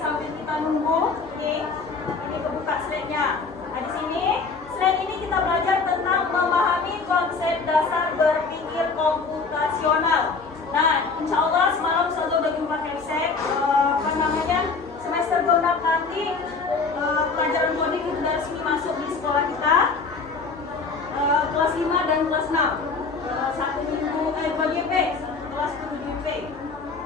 sambil kita nunggu, ini kebuka slide-nya. Nah, di sini slide ini kita belajar tentang memahami konsep dasar berpikir komputasional. Nah, insya Allah semalam saya udah jumpa Kepsek, semester genap nanti pelajaran coding itu sudah resmi masuk di sekolah kita, kelas 5 dan kelas 6, 2 JP, kelas 7 JP.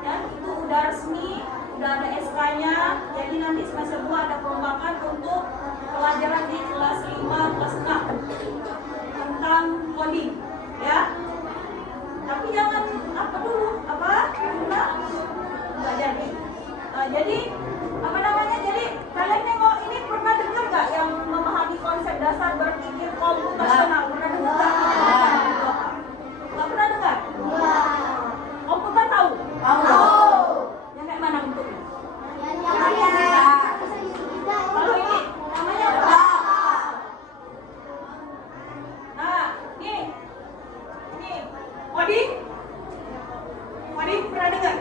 Ya, itu udah resmi, udah ada SK-nya. Jadi nanti semester 2 ada perombakan untuk pelajaran di kelas 5, kelas 6 tentang coding, ya. Tapi jangan nggak jadi. Jadi Jadi kalian nengok ini pernah dengar nggak yang memahami konsep dasar berpikir komputasional? Pernah dengar nggak? Nggak pernah dengar? Komputer tahu? Tahu. Yang kayak mana bentuknya? Kalau ini namanya apa? Nah, ini coding pernah dengar?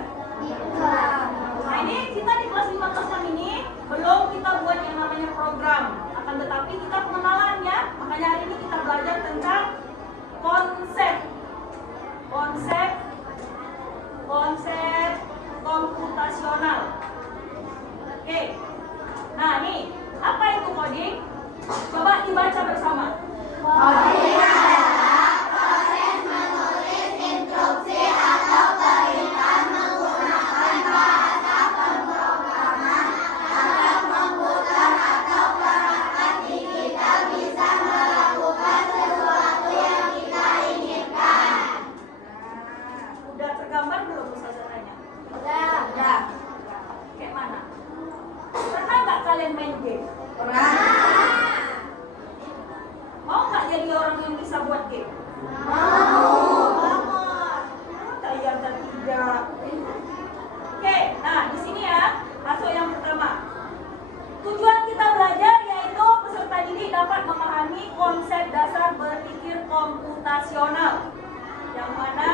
Nah, ini kita di kelas 5 kelas 6 ini belum kita buat yang namanya program, akan tetapi kita pengenalannya. Makanya hari ini kita belajar tentang konsep komputasional. Oke. Nah, nih, apa itu coding? Coba dibaca bersama. Coding adalah proses menulis instruksi atau perintah menggunakan bahasa pemrograman agar komputer atau perangkat digital bisa melakukan sesuatu yang kita inginkan. Udah tergambar belum sasarannya? Udah. Kayak mana? Pernah nggak kalian main game? Pernah. Mau nggak jadi orang yang bisa buat game? Mau. Kalian tidak. Oke, nah di sini ya, masuk yang pertama. Tujuan kita belajar yaitu peserta didik dapat memahami konsep dasar berpikir komputasional. Yang mana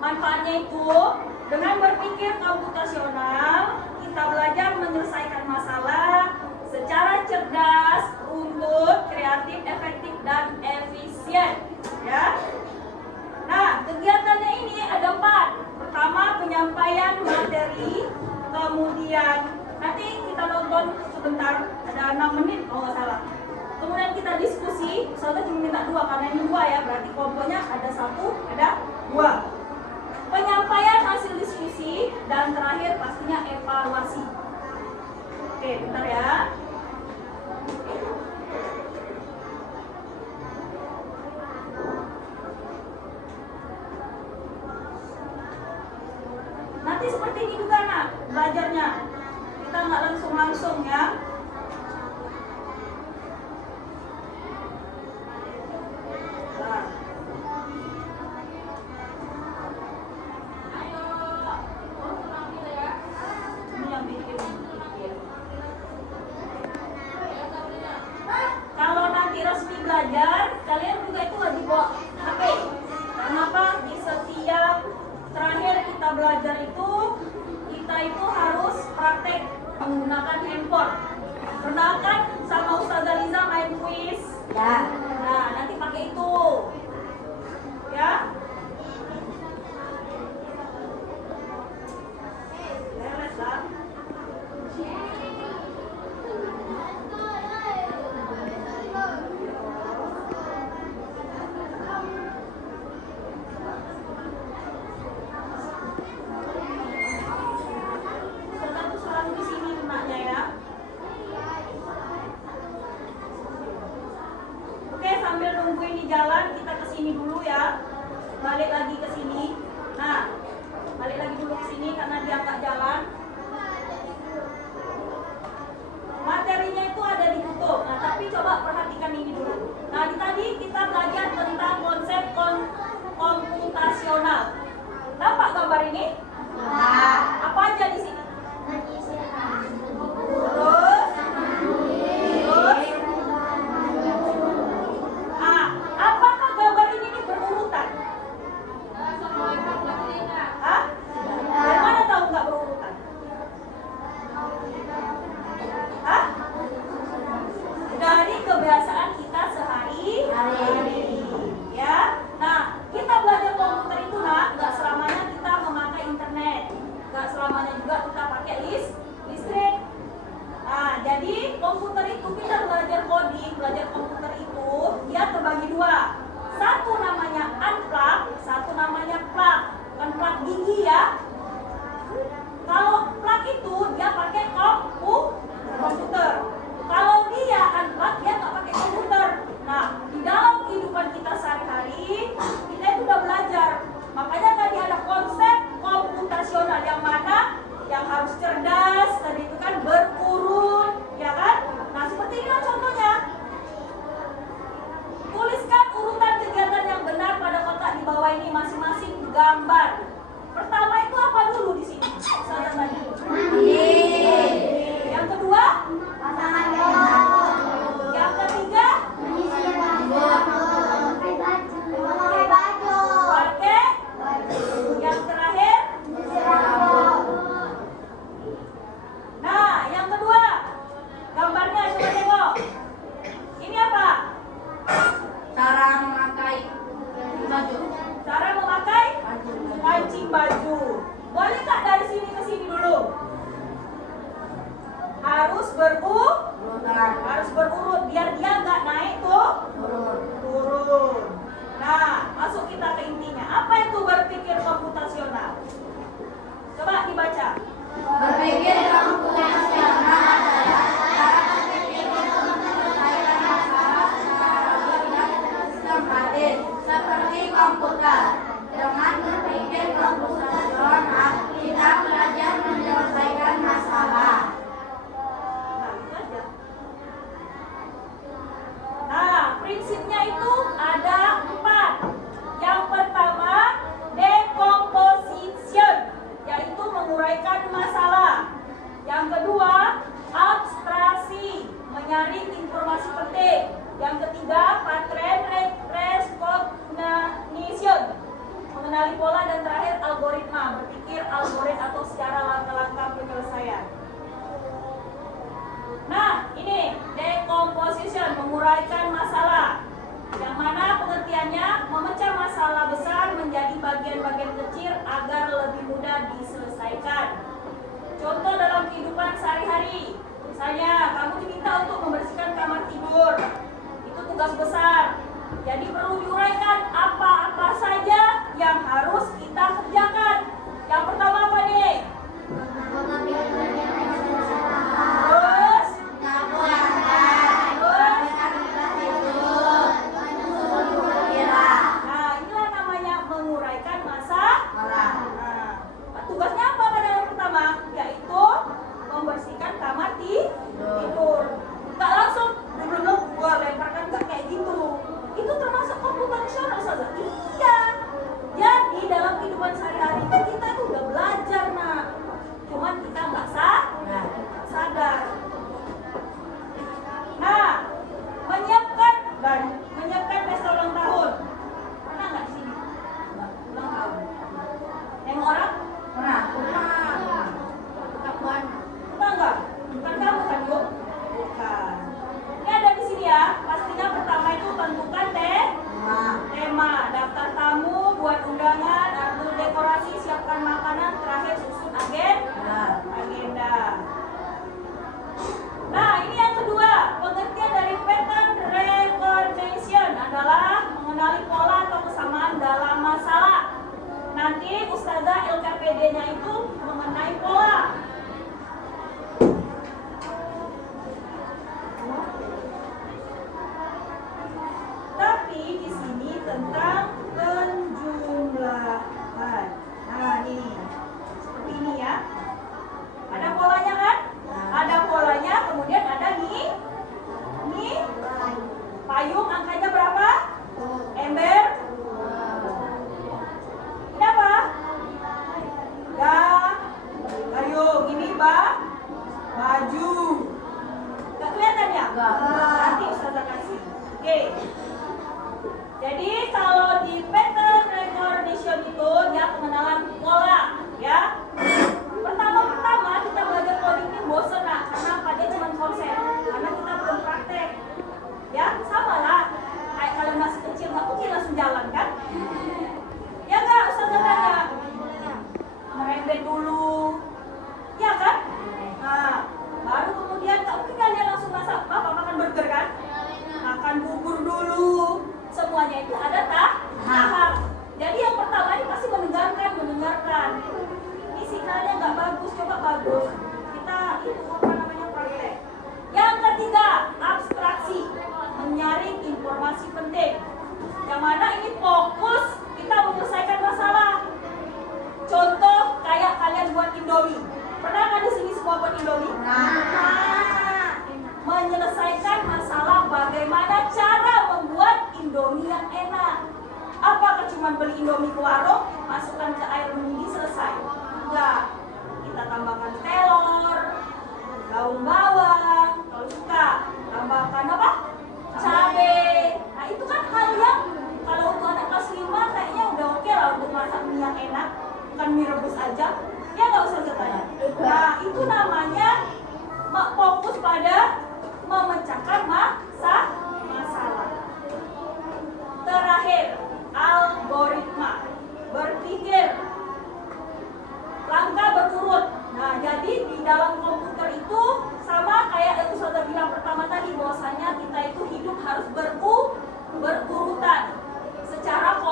manfaatnya itu dengan berpikir komputasional kita belajar menyelesaikan masalah secara cerdas, runtut, kreatif, efektif, dan efisien. Ya. Nah, kegiatannya ini ada 4. Pertama, penyampaian materi. Kemudian nanti kita nonton sebentar, ada 6 menit kalau nggak salah. Kemudian kita diskusi. Soalnya cuma minta 2 karena ini 2 ya, berarti kelompoknya ada 1, ada 2. Penyampaian hasil diskusi, dan terakhir pastinya evaluasi. Oke, bentar ya. Nanti seperti ini juga nak belajarnya. Kita nggak langsung ya. Belajar, kalian juga itu wajib bawa HP. Kenapa? Di setiap terakhir kita belajar itu, kita itu harus praktek menggunakan handphone. Pernah kan sama Ustazah Liza main quiz? Ya. Nah, nanti pakai itu. Ya. Lelet lah. Sambil nunggu ini jalan, kita ke sini dulu ya. Balik lagi ke sini. Nah, balik lagi dulu ke sini karena dia nggak jalan. Materinya itu ada di buku. Nah, tapi coba perhatikan ini dulu. Nah, tadi kita belajar tentang konsep komputasional. Nampak gambar ini? Nah, apa aja di sini? Apakah gambar ini berurutan? Hah? Dari mana tahu nggak berurutan? algoritma, berpikir algoritma atau secara langkah-langkah penyelesaian. Nah, ini decomposition, menguraikan masalah. Yang mana pengertiannya memecah masalah besar menjadi bagian-bagian kecil agar lebih mudah diselesaikan. Contoh dalam kehidupan sehari-hari, misalnya kamu diminta untuk membersihkan kamar tidur, itu tugas besar. Jadi perlu diuraikan apa-apa saja yang harus kita kerjakan. Yang pertama apa nih? LKPD-nya itu mengenai pola. Tapi di sini tentang penjumlahan. Nah, ini seperti ini ya. Ada polanya kan? Ada polanya, kemudian ada nih payung, angkanya berapa? Ember. Ini apa? Ayo, gini baju. Gak kelihatan ya? Nanti Ustazah kasih. Oke. Jadi kalau di pattern recognition itu dia pengenalan pola, ya. Pertama kita belajar coding ini bosen lah, karena apa? Dia cuma konsep, karena kita belum praktek. Ya, sama lah. Kayak kalian masih kecil, nggak mungkin langsung jalan kan? Ya nggak, Ustazah tanya. Merembet dulu, ya kan? Nah, baru kemudian nggak mungkin kalian langsung masak. Bapak makan burger kan? Makan bubur dulu. Semuanya itu ada tahap. Jadi yang pertama ini pasti mendengarkan. Ini sinyalnya nggak bagus, coba bagus. Kita itu apa namanya praktek. Yang ketiga, abstraksi, menyaring informasi penting. Yang mana ini fokus kita menyelesaikan masalah. Contoh kayak kalian buat Indomie. Pernah kan di sini semua buat Indomie? Menyelesaikan masalah bagaimana cara membuat Indomie yang enak. Apakah cuma beli Indomie ke warung, masukkan ke air mendidih selesai? Enggak. Kita tambahkan telur, daun bawang, kalau suka tambahkan apa? Cabai. Nah itu kan hal yang kalau untuk anak kelas 5 kayaknya udah oke lah untuk masak mie yang enak. Bukan mie rebus aja. Ya nggak usah tanya. Nah itu namanya fokus pada memecahkan masalah. Terakhir, algoritma, berpikir langkah berurut. Nah, jadi di dalam komputer itu sama kayak yang Ustazah bilang pertama tadi, bahwasanya kita itu hidup harus berurutan secara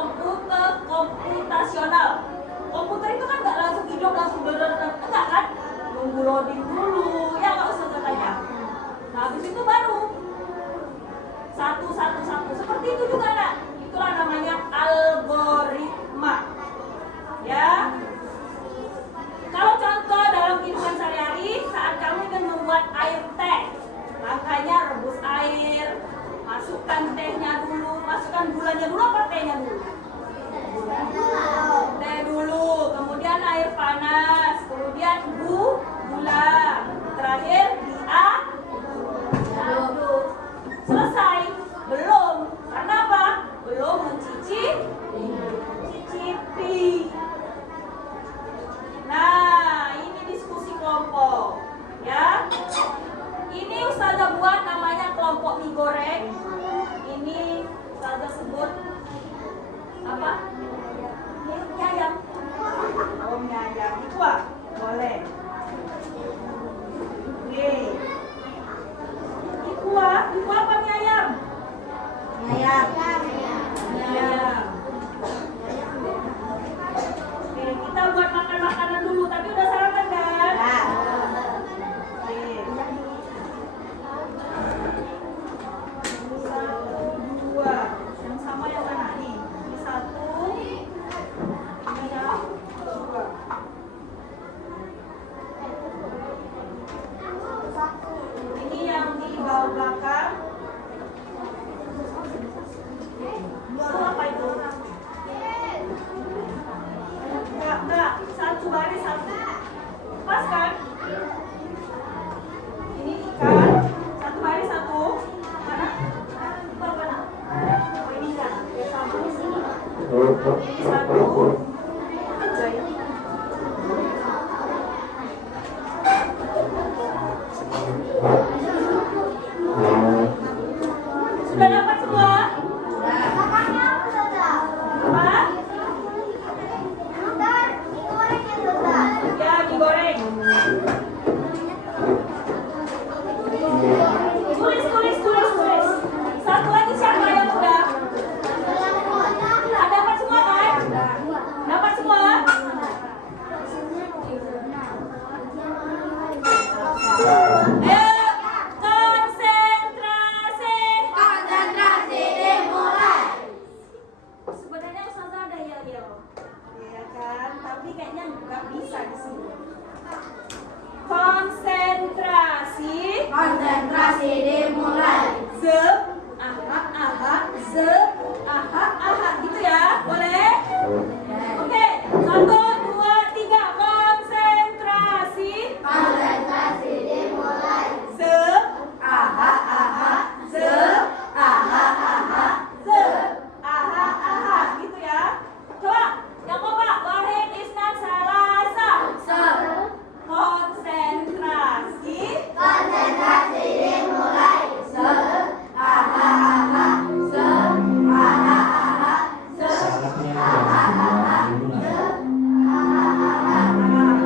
komputasional. Komputer itu kan nggak langsung hidup langsung enggak kan? Nunggu loading dulu, ya nggak Ustazah tanya. Nah, habis itu baru satu seperti itu juga nak. Itulah namanya algoritma. Ya. Kalau contoh dalam kehidupan sehari-hari, saat kamu ingin membuat air teh, langkahnya rebus air, masukkan tehnya dulu, masukkan gulanya dulu apa tehnya dulu? Teh dulu, kemudian air panas, kemudian gula, terakhir diaduk. Selesai? Belum. Karena apa? tapi kayaknya nggak bisa di sini. Konsentrasi. Konsentrasi dimulai. Ze, aha, ze, aha, gitu ya, boleh? Oke, 1, 2, 3, konsentrasi. Konsentrasi dimulai. Ze, Aha, ze, ze, aha, gitu ya. Coba, yang kompak, Wahid, Isnan, Salasa. se. Konsentrasi. Konsentrasi dimulai. Se. Aha, se. Se.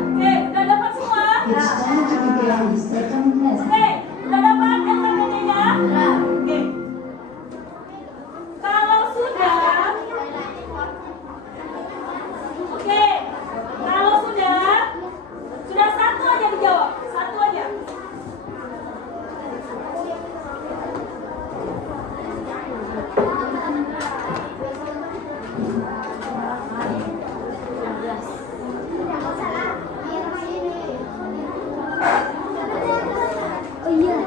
Oke, udah dapat semua? It's time to begin the second lesson. Oke, udah dapat SKPD-nya? Oke. Kalau sudah, oke. Kalau sudah satu aja dijawab, satu aja. Sudah?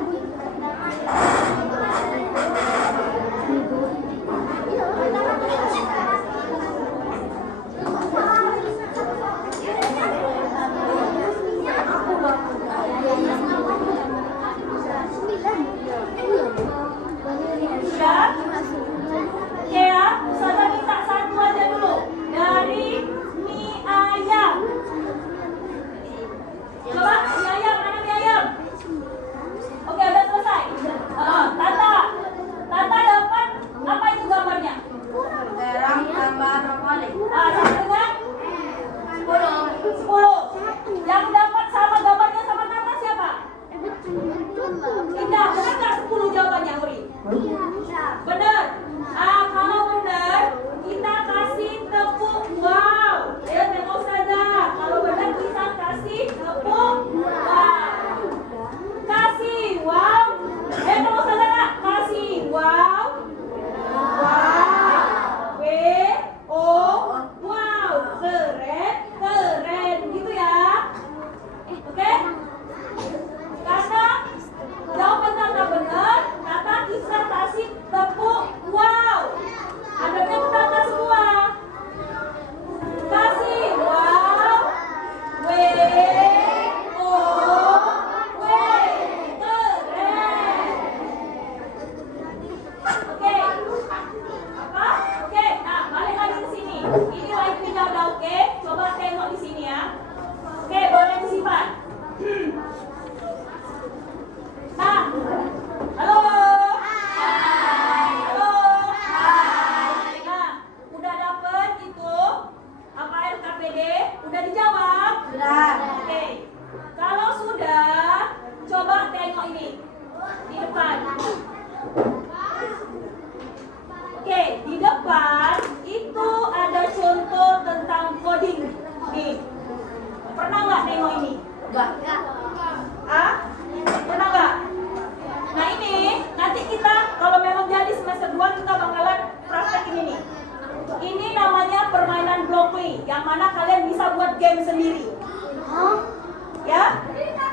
Oke ya, Ustazah minta satu aja dulu. Dari mie ayam. Coba mie ayam, mana mie ayam? Oke, udah selesai. Tata dapat apa itu gambarnya? Terang tambah brokoli. Sama dengan 10. Yang dapat sama gambarnya sama Tata siapa? Indah, benar nggak 10 jawabannya, Uri? Benar. Kalau benar, kita kasih tepuk wow. Ya, tengok Ustazah. Kalau benar kita kasih tepuk wow. Kasih wow. Tengok Ustazah Kak. Kasih wow. Wow. Wow. Keren. Gitu ya. Oke? Karena jawaban Tata benar, Tata bisa kasih tepuk wow. Ada tepuk Tata semua. Kasih wow. Keren. Oke. Apa? Oke. Nah, balik lagi ke sini. Ini live-nya udah oke. Coba tengok di sini ya. Oke, boleh disimpan. Nah, halo. Halo. Nah, udah dapet itu apa LKPD? Udah dijawab? Sudah. Oke. Kalau sudah, coba tengok ini di depan. Oke, di depan itu ada contoh tentang coding. Nih, pernah nggak nengok ini? Enggak. Pernah nggak? Nah ini, nanti kita kalau memang jadi semester 2 kita bakalan praktek ini nih. Ini namanya permainan Blockly, yang mana kalian bisa buat game sendiri. Ya,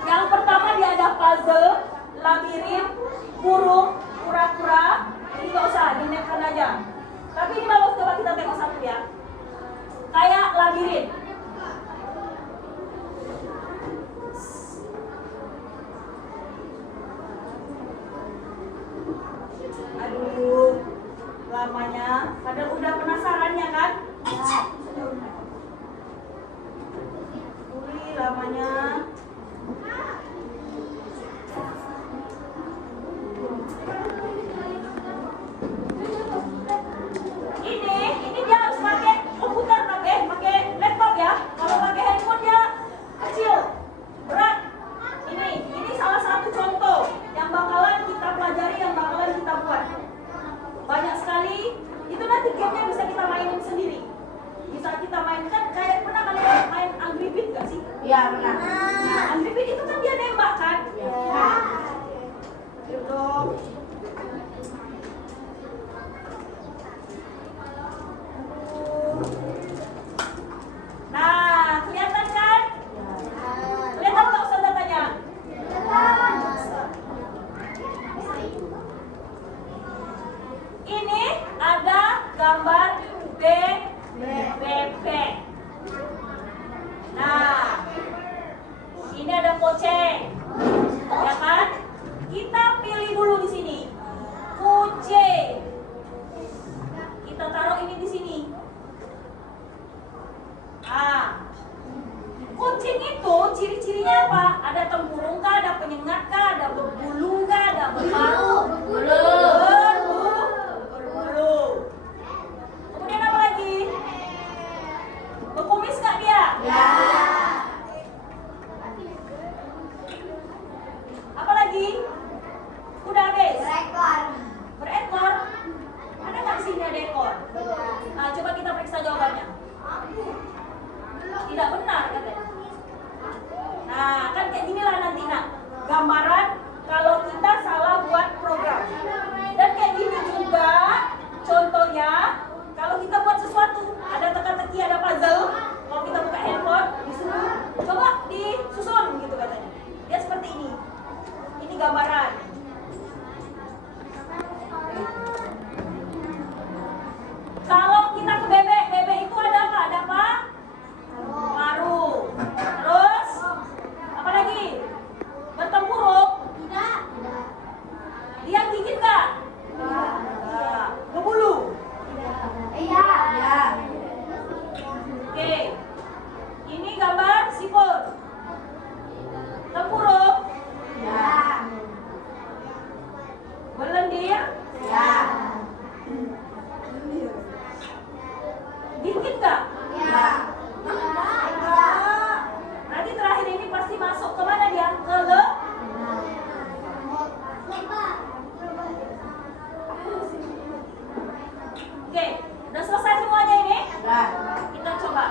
yang pertama dia ada puzzle, labirin, burung, kura-kura. Ini nggak usah, diingatkan aja. Tapi ini bagus, coba kita tengok satu ya. Kayak labirin. Aduh, lamanya. Padahal udah penasarannya kan? Lamanya. Ini dia harus pakai komputer, pakai laptop ya. Kalau pakai handphone dia kecil, berat. Ini salah satu contoh yang bakalan kita pelajari, yang bakalan kita buat. Banyak sekali. Itu nanti gamenya bisa kita mainin sendiri. Bisa kita mainkan kayak pernah kalian main Angry Birds nggak sih? Iya, benar. Nah, Angry Birds itu kan dia nembak kan? Nah, gitu. Nah, Kucing itu ciri-cirinya apa? Ada tempurung kah, ada penyengat kah, ada berbulu kah, ada berparu? Berbulu. Kemudian apa lagi? Berkumis nggak dia? Ya. Apa lagi? Udah habis? Berekor. Berekor? Ada nggak di sini ada ekor? Nah, coba kita periksa jawabannya. Tidak benar katanya. Nah, kan kayak ginilah nanti nak gambaran kalau kita salah buat program. Dan kayak gini juga contohnya kalau kita buat sesuatu, ada teka-teki, ada puzzle. Kalau kita buka handphone, disuruh coba disusun gitu katanya. Dia seperti ini. Ini gambaran. Kalau kita ke bebek, bebek itu ada apa? Ada apa? Paru. Terus apa lagi? Bertempurung? Tidak. Dia gigit nggak? Nggak. Berbulu? Iya. Ya. Oke. Ini gambar siput. Tempurung? Ya. Berlendir? Ya. Gigit nggak? Ya. Nanti terakhir ini pasti masuk ke mana dia? Ke le? Oke, udah selesai semuanya ini? Ya. Kita coba.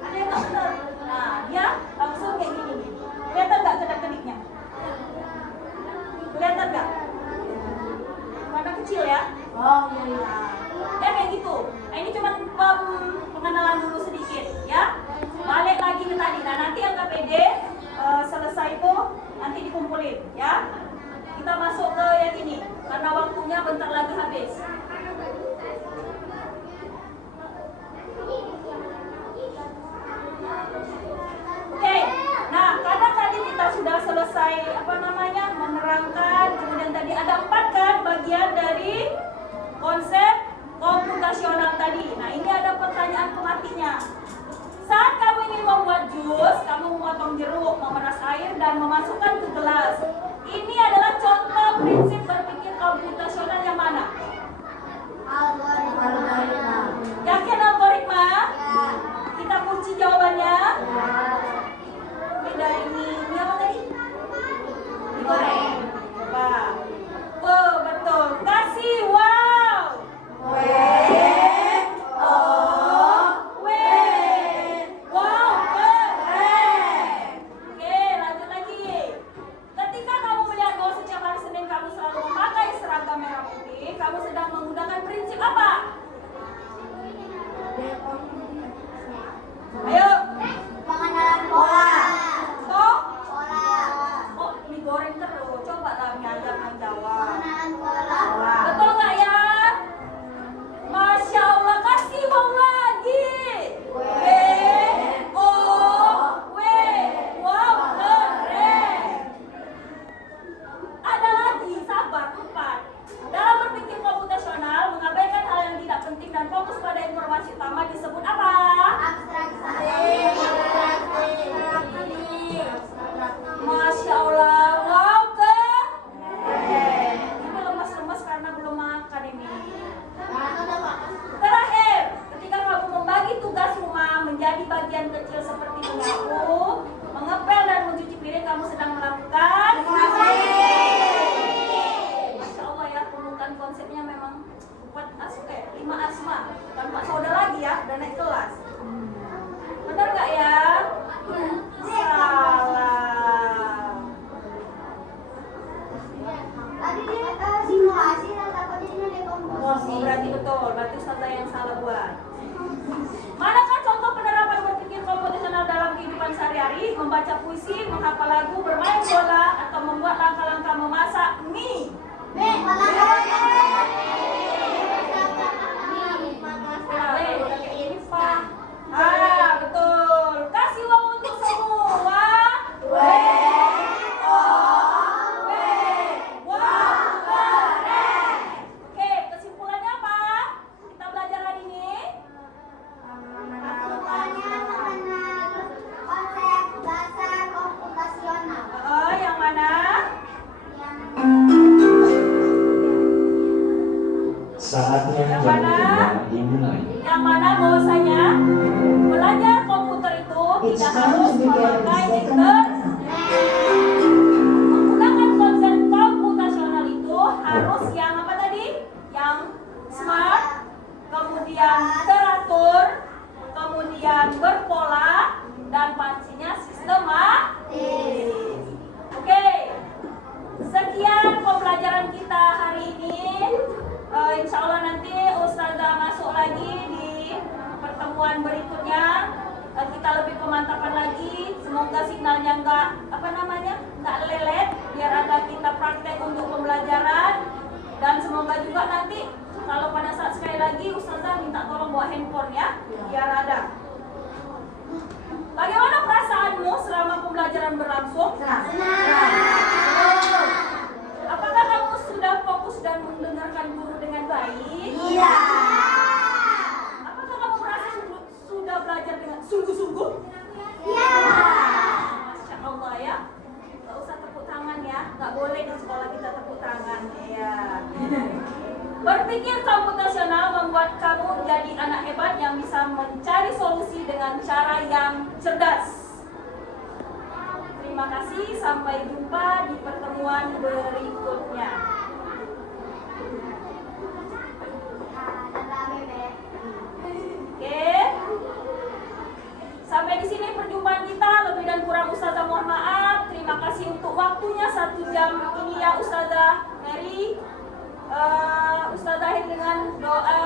Ada yang nggak benar? Nah, dia langsung kayak gini nih. Kelihatan nggak kedap-kedipnya? Kelihatan nggak? Karena kecil ya. Oh iya. Ya kayak gitu. Nah, ini cuma pengenalan dulu sedikit ya. Balik lagi ke tadi. Nah, nanti yang KPD selesai itu nanti dikumpulin ya. Kita masuk ke yang ini karena waktunya bentar lagi habis. Oke. Nah, karena tadi kita sudah selesai menerangkan, kemudian tadi ada 4 kan bagian dari konsep komputasional tadi. Nah, ini ada pertanyaan pematinya. Saat kamu ingin membuat jus, kamu memotong jeruk, memeras air, dan memasukkan ke gelas. Ini adalah contoh prinsip berpikir komputasional yang mana? Algoritma. Yakin algoritma? Ya. Kita kunci jawabannya. Ya. Ini apa tadi? Goreng. Coba. Oh, betul. Kasih wow. W. O. W. Wow, keren. Oke, lanjut lagi. Ketika kamu melihat bahwa setiap hari Senin kamu selalu memakai seragam merah putih, kamu sedang menggunakan prinsip apa? Ayo. Pengenalan pola. Toh? Pola. Oh, mie goreng terus. Coba lah nyajak yang jawab. Pengenalan pola. Betul nggak ya? Masya Allah, kasih wow lagi. W. O. W. Wow, keren. Ada lagi, sabar, 4. Dalam berpikir komputasional, mengabaikan hal yang tidak penting dan fokus pada informasi utama disebut apa? Masya Allah, wow keren. Ini lemas-lemas karena belum makan ini. Terakhir, ketika kamu membagi tugas rumah menjadi bagian kecil seperti menyapu, mengepel dan mencuci piring, kamu sedang melakukan. Masya Allah ya, penukan konsepnya memang buat 5 asma. Bukan Pak Sauda lagi ya, udah naik kelas. Benar nggak ya? Salah. Tadi dia simulasi dan takutnya ini dekomposisi. Oh, berarti betul. Berarti Ustazah yang salah buat. Manakah contoh penerapan berpikir komputasional dalam kehidupan sehari-hari? Membaca puisi, menghafal lagu, bermain bola, atau membuat langkah-langkah memasak mie? Betul. Kasih wow untuk semua. W. O. W. Wow, keren. Oke, kesimpulannya apa? Kita belajar hari ini. dimulai. Yang mana bahwasanya belajar komputer itu It's tidak time harus to begin the memakai second internet. lesson. Menggunakan konsep komputasional itu harus yang apa tadi? Yang smart, kemudian teratur, kemudian berpola, dan pastinya sistematis. Oke, sekian pembelajaran kita hari ini. Insya Allah nanti Ustazah masuk lagi di pertemuan berikutnya. Kita lebih pemantapan lagi. Semoga signalnya nggak lelet, biar ada kita praktek untuk pembelajaran. Dan semoga juga nanti kalau pada saat sekali lagi Ustazah minta tolong bawa handphone ya, biar ada. Bagaimana perasaanmu selama pembelajaran berlangsung? Apakah kamu sudah fokus dan mendengarkan guru dengan baik? Iya. Apakah kamu merasa sudah belajar dengan sungguh-sungguh? Iya. Masya Allah ya. Gak usah tepuk tangan ya. Gak boleh di sekolah kita tepuk tangan ya. Berpikir komputasional membuat kamu jadi anak hebat yang bisa mencari solusi dengan cara yang cerdas. Terima kasih, sampai jumpa di pertemuan berikutnya. Oke. Sampai di sini perjumpaan kita. Lebih dan kurang Ustazah mohon maaf. Terima kasih untuk waktunya 1 jam ini ya Ustazah Mary. Ustazah akhir dengan doa